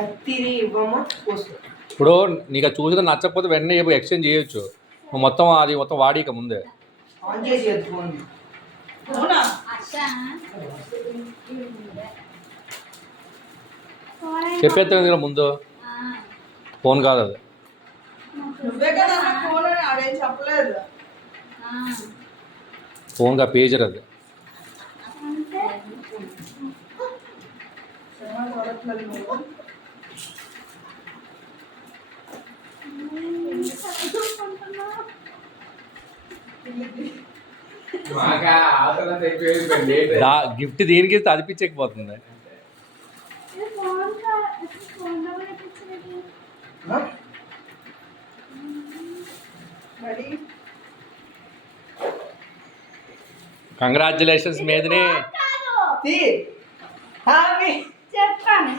కత్తిరి ఇవ్వమా పోసుకో. ఇప్పుడు నీకు అది చూసినా నచ్చకపోతే వెంటనే ఎక్స్చేంజ్ చేయొచ్చు. నువ్వు మొత్తం అది మొత్తం వాడిక ముందే ఆన్ చేసి ఫోన్. చెప్పేస్తాను ముందు. ఫోన్ కాదు అది. ఫోన్ కా పేజర్ అది. గిఫ్ట్ దేనికి అదిపించకపోతుంది. కంగ్రాచులేషన్స్ మేదిని. చెప్పాను